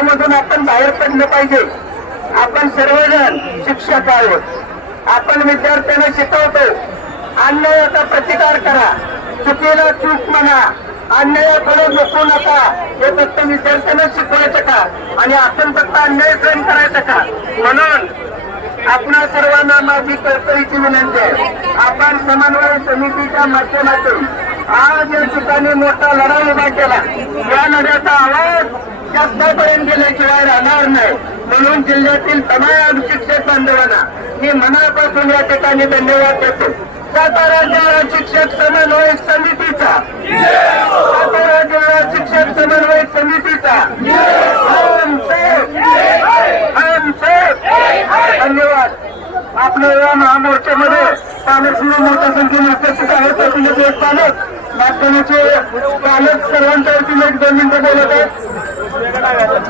त्यामधून आपण बाहेर पडलं पाहिजे। आपण सर्वजण शिक्षक आहोत, आपण विद्यार्थ्यांना शिकवतो, अन्यायाचा प्रतिकार करा, चुकीला चूक म्हणा, अन्यायाकडे झोपू नका, हे फक्त विद्यार्थ्यांना शिकवायचं का आणि आपण फक्त अन्याय सहन करायचं का? म्हणून आपणा सर्वांना माझी कळकळीची विनंती आहे, आपण समन्वय समितीच्या माध्यमातून आज या ठिकाणी मोठा लढा उभा केला। या लढ्याचा आवाज जास्तापर्यंत गेल्याशिवाय राहणार नाही। म्हणून जिल्ह्यातील तमाम शिक्षक बांधवांना मी मनापासून या ठिकाणी धन्यवाद देतो। सातारा जिल्हा शिक्षक समन्वय समितीचा, सातारा जिल्हा शिक्षक समन्वय समितीचा धन्यवाद। आपल्या या महामोर्चामध्ये पालक मोठ्या संख्येने उपस्थित आहेत। त्यातील पालक माध्यमाचे पालक सर्वांच्या वतीने 1-2 मिनिटं बोलत आहेत।